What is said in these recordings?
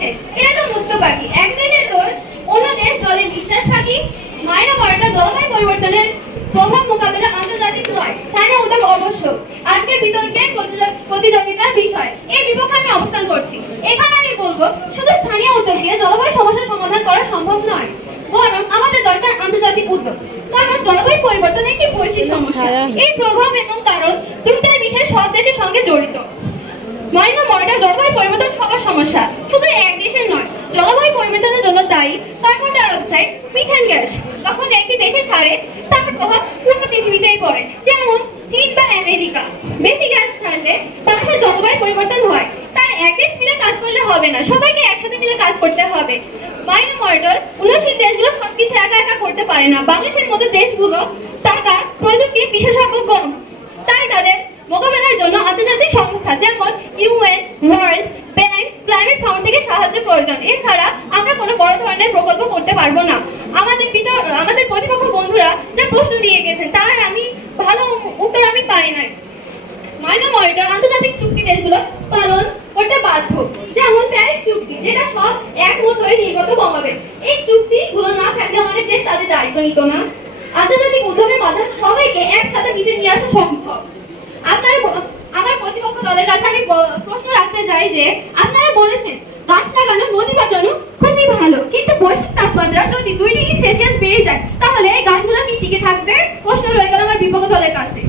উঠছে। এরা তো মুক্ত পাখি, এক দেশের দোষ অন্য দেশ জলে বিশ্বাস থাকি। মায়েরা মরাটা জলবায়ু পরিবর্তনের প্রভাব মোকাবেলা আন্তর্জাতিক নয়, স্থানীয় উদ্যোগ অবশ্যক। আজকের বিতর্কের প্রতিযোগিতার বিষয়, এর বিপক্ষে আমি অবস্থান করছি। এখানে আমি বলবো, শুধু স্থানীয় উদ্যোগ দিয়ে জলবায়ু সমস্যার সমাধান করা সম্ভব নয়, বরং আমাদের দরকার আন্তর্জাতিক উদ্যোগ। কারণ জলবায়ু পরিবর্তন একটি বৈশ্বিক সমস্যা। এই প্রভাব এবং কারণ দুইটাই বিশ্বের সব দেশের সঙ্গে জড়িত। মাইনা ময়ডা জলবায়ু পরিবর্তন সবার সমস্যা, শুধু এক দেশের নয়। জলবায়ু পরিবর্তনের জন্য দায়ী carbon die oxide, methane gas. যখন একটি দেশে ছাড়ে তার প্রভাব পুরো পৃথিবীতেই পড়ে। যেমন চীন বা আমেরিকা বেশি গ্যাস ছাড়লে তাহলে জলবায়ু পরিবর্তন হয়। তাই এক দেশ মিলে কাজ করলে হবে না, সবাইকে একসাথে মিলে কাজ করতে হবে। মাইনা ময়ডার উন্নয়নশীল দেশগুলো সবকিছু একা একা করতে পারে না। বাংলাদেশের মতো দেশগুলো টাকা, প্রযুক্তি, বিশেষজ্ঞ কম। তাই তাদের মোকাবেলার জন্য আন্তর্জাতিক সংস্থা যেমন UN, world bank, climate found থেকে সাহায্য প্রয়োজন। এছাড়া আমরা কোনো বড় ধরনের প্রকল্প করতে পারবো না। আমাদের প্রতিপক্ষ বন্ধুরা যে প্রশ্ন দিয়ে গেছেন তার আমি ভালো উত্তর আমি পাই নাই। মাইনা ময়ডার আন্তর্জাতিক চুক্তি দেশগুলো পালন করতে বাধ্য, যেমন প্যারিস চুক্তি, যেটা সব একমত হয়ে নির্গত কমাবে। এই চুক্তিগুলো না থাকলে অনেক দেশ তাদের দায়িত্ব নিত না। আন্তর্জাতিক উদ্যোগের মাধ্যমে সবাইকে একসাথে নিচে নিয়ে আসা সম্ভব। আমার প্রতিপক্ষ দলের কাছে আমি প্রশ্ন রাখতে চাই যে আপনারা বলেছেন গাছ লাগানো, নদী বাঁচানো খুবই ভালো, কিন্তু বৈশ্বিক তাপমাত্রা যদি 2 ডিগ্রি সেলসিয়াস বেড়ে যায় তাহলে এই গাছগুলো কি টিকে থাকবে? প্রশ্ন রয়ে গেল আমার বিপক্ষ দলের কাছে।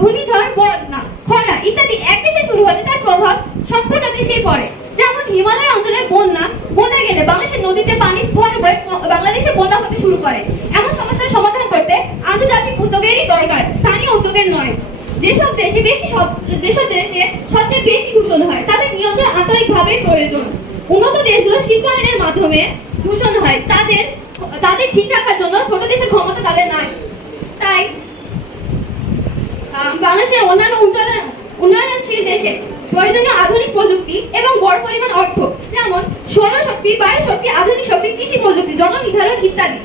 ঘূর্ণিঝড়, বন্যা, খরা ইত্যাদি এক দেশে শুরু হলে তার প্রভাব সম্পূর্ণ দেশেই পড়ে। যেমন হিমালয় অঞ্চলের বন্যা বনে গেলে বাংলাদেশের নদীতে পানি স্তর হয়ে বাংলাদেশে বন্যা হতে শুরু করে। এমন সমস্যার সমাধান করতে আন্তর্জাতিক উদ্যোগেরই দরকার, স্থানীয় উদ্যোগের নয়। যেসব দেশে সবচেয়ে বেশি দূষণ হয় তাদের নিয়ন্ত্রণ আন্তরিকভাবে প্রয়োজন। উন্নত দেশগুলো শিল্পায়নের মাধ্যমে দূষণ হয়, তাদের ঠিক রাখার জন্য ছোট দেশের ক্ষমতা তাদের নাই। তাই বাংলাদেশের অন্যান্য উন্নয়নশীল দেশে প্রয়োজনীয় আধুনিক প্রযুক্তি এবং বড় পরিমাণ অর্থ, যেমন সৌরশক্তি, বায়ু শক্তি, আধুনিক শক্তি, কৃষি প্রযুক্তি, জননির্ধারণ ইত্যাদি